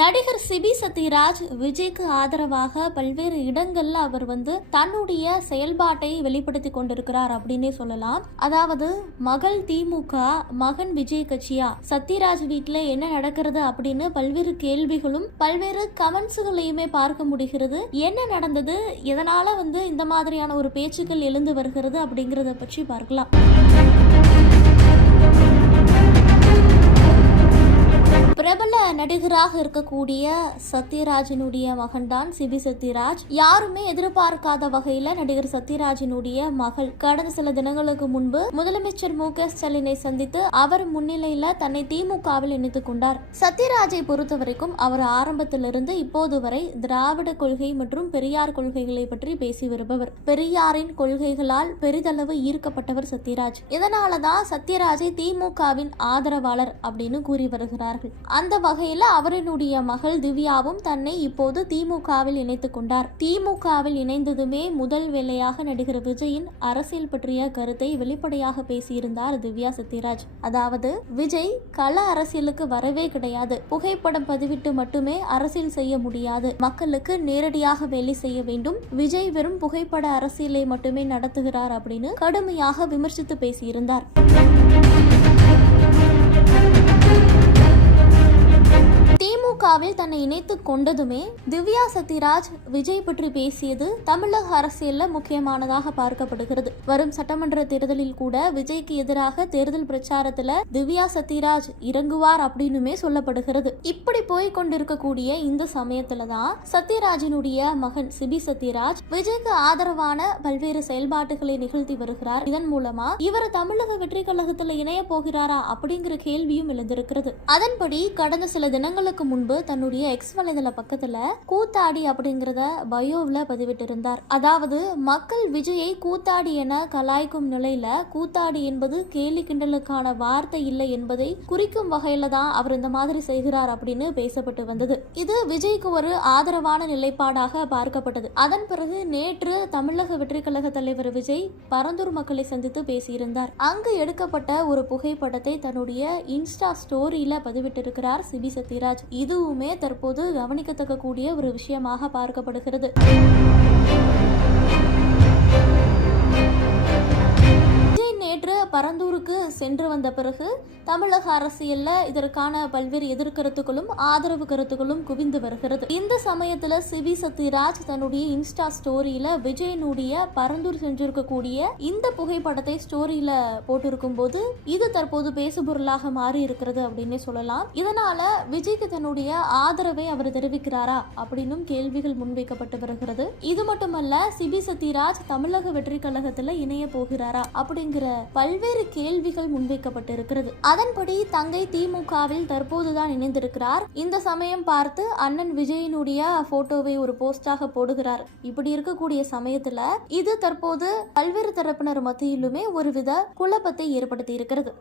நடிகர் சிபி சத்யராஜ் விஜய்க்கு ஆதரவாக பல்வேறு இடங்கள்ல அவர் தன்னுடைய செயல்பாட்டை வெளிப்படுத்தி கொண்டிருக்கிறார் அப்படின்னே சொல்லலாம். அதாவது மகள் திமுக, மகன் விஜய் கட்சியா, சத்யராஜ் வீட்டுல என்ன நடக்கிறது அப்படின்னு பல்வேறு கேள்விகளும் பல்வேறு கமெண்ட்ஸுகளையுமே பார்க்க முடிகிறது. என்ன நடந்தது, எதனால இந்த மாதிரியான ஒரு பேச்சுக்கள் எழுந்து வருகிறது அப்படிங்கறத பற்றி பார்க்கலாம். பிரபல நடிகராக இருக்கக்கூடிய சத்யராஜினுடைய மகன்தான் சிபி சத்யராஜ். யாருமே எதிர்பார்க்காத வகையில நடிகர் சத்யராஜினுடைய மகள் கடந்த சில தினங்களுக்கு முன்பு முதலமைச்சர் மு.க. ஸ்டாலினை சந்தித்து அவர் முன்னிலையில தன்னை திமுகவில் இணைத்துக் கொண்டார். சத்யராஜை பொறுத்த வரைக்கும் அவர் ஆரம்பத்திலிருந்து இப்போது வரை திராவிட கொள்கை மற்றும் பெரியார் கொள்கைகளை பற்றி பேசி வருபவர். பெரியாரின் கொள்கைகளால் பெரிதளவு ஈர்க்கப்பட்டவர் சத்யராஜ். இதனாலதான் சத்யராஜை திமுகவின் ஆதரவாளர் அப்படின்னு கூறி வருகிறார்கள். அந்த வகையில் அவரினுடைய மகள் திவ்யாவும் தன்னை இப்போது திமுகவில் இணைத்துக் கொண்டார். திமுகவில் இணைந்ததுமே முதல் வேலையாக நடிகர் விஜயின் அரசியல் பற்றிய கருத்தை வெளிப்படையாக பேசியிருந்தார் திவ்யா சத்யராஜ். அதாவது விஜய் கள அரசியலுக்கு வரவே கிடையாது, புகைப்படம் பதிவிட்டு மட்டுமே அரசியல் செய்ய முடியாது, மக்களுக்கு நேரடியாக வேலை செய்ய வேண்டும், விஜய் வெறும் புகைப்பட அரசியலை மட்டுமே நடத்துகிறார் அப்படின்னு கடுமையாக விமர்சித்து பேசியிருந்தார். திமுகவில் தன்னை இணைத்துக் கொண்டதுமே திவ்யா சத்யராஜ் விஜய் பற்றி பேசியது தமிழக அரசியல்ல முக்கியமானதாக பார்க்கப்படுகிறது. வரும் சட்டமன்ற தேர்தலில் கூட விஜய்க்கு எதிராக தேர்தல் பிரச்சாரத்துல திவ்யா சத்யராஜ் இறங்குவார் அப்படின்னுமே சொல்லப்படுகிறது. இப்படி போய் கொண்டிருக்கக்கூடிய இந்த சமயத்துலதான் சத்யராஜினுடைய மகன் சிபி சத்யராஜ் விஜய்க்கு ஆதரவான பல்வேறு செயல்பாட்டுகளை நிகழ்த்தி வருகிறார். இதன் மூலமா இவர் தமிழக வெற்றி கழகத்துல இணைய போகிறாரா அப்படிங்கிற கேள்வியும் எழுந்திருக்கிறது. அதன்படி கடந்த சில தினங்களுக்கு முன்பு தன்னுடைய எக்ஸ் வலைதள பக்கத்துல கூத்தாடி அப்படிங்கறத பயோவில் பதிவிட்டிருந்தார். அதாவது மக்கள் விஜயை கூத்தாடி என கலாய்க்கும் நிலையில கூத்தாடி என்பது கேலி கிண்டலுக்கான வார்த்தை இல்லை என்பதை குறிக்கும் வகையில தான் அவர் இந்த மாதிரி செய்கிறார் அப்படின்னு பேசப்பட்டு வந்தது. இது விஜய்க்கு ஒரு ஆதரவான நிலைப்பாடாக பார்க்கப்பட்டது. அதன் பிறகு நேற்று தமிழக வெற்றி கழக தலைவர் விஜய் பரந்தூர் மக்களை சந்தித்து பேசியிருந்தார். அங்கு எடுக்கப்பட்ட ஒரு புகைப்படத்தை தன்னுடைய இன்ஸ்டா ஸ்டோரியில பதிவிட்டிருக்கிறார் சிபி சத்யராஜ். இதுவுமே தற்போது கவனிக்கத்தக்க கூடிய ஒரு விஷயமாக பார்க்கப்படுகிறது. நேற்று பரந்தூருக்கு சென்று வந்த பிறகு தமிழக அரசியல்ல இதற்கான பல்வேறு எதிர்கருத்துக்களும் ஆதரவு கருத்துக்களும் குவிந்து வருகிறது. இந்த சமயத்துல சிபி சத்யராஜ் தன்னுடைய இன்ஸ்டா ஸ்டோரியில விஜயனுடைய பரந்தூர் சென்றிருக்கக்கூடிய இந்த புகைப்படத்தை ஸ்டோரியில போட்டிருக்கும் போது இது தற்போது பேசுபொருளாக மாறி இருக்கிறது அப்படின்னே சொல்லலாம். இதனால விஜய்க்கு தன்னுடைய ஆதரவை அவர் தெரிவிக்கிறாரா அப்படின்னும் கேள்விகள் முன்வைக்கப்பட்டு வருகிறது. இது மட்டுமல்ல, சிபி சத்யராஜ் தமிழக வெற்றி கழகத்துல இணைய போகிறாரா அப்படிங்கிற பல்வேறு கேள்விகள் முன்வைக்கப்பட்டு இருக்கிறது. அதன்படி தங்கை திமுகவில் தற்போதுதான் இணைந்திருக்கிறார். இந்த சமயம் பார்த்து அண்ணன் விஜயனுடைய போட்டோவை ஒரு போஸ்டாக போடுகிறார். இப்படி இருக்கக்கூடிய சமயத்துல இது தற்போது பல்வேறு தரப்பினர் மத்தியிலுமே ஒருவித குழப்பத்தை ஏற்படுத்தி இருக்கிறது.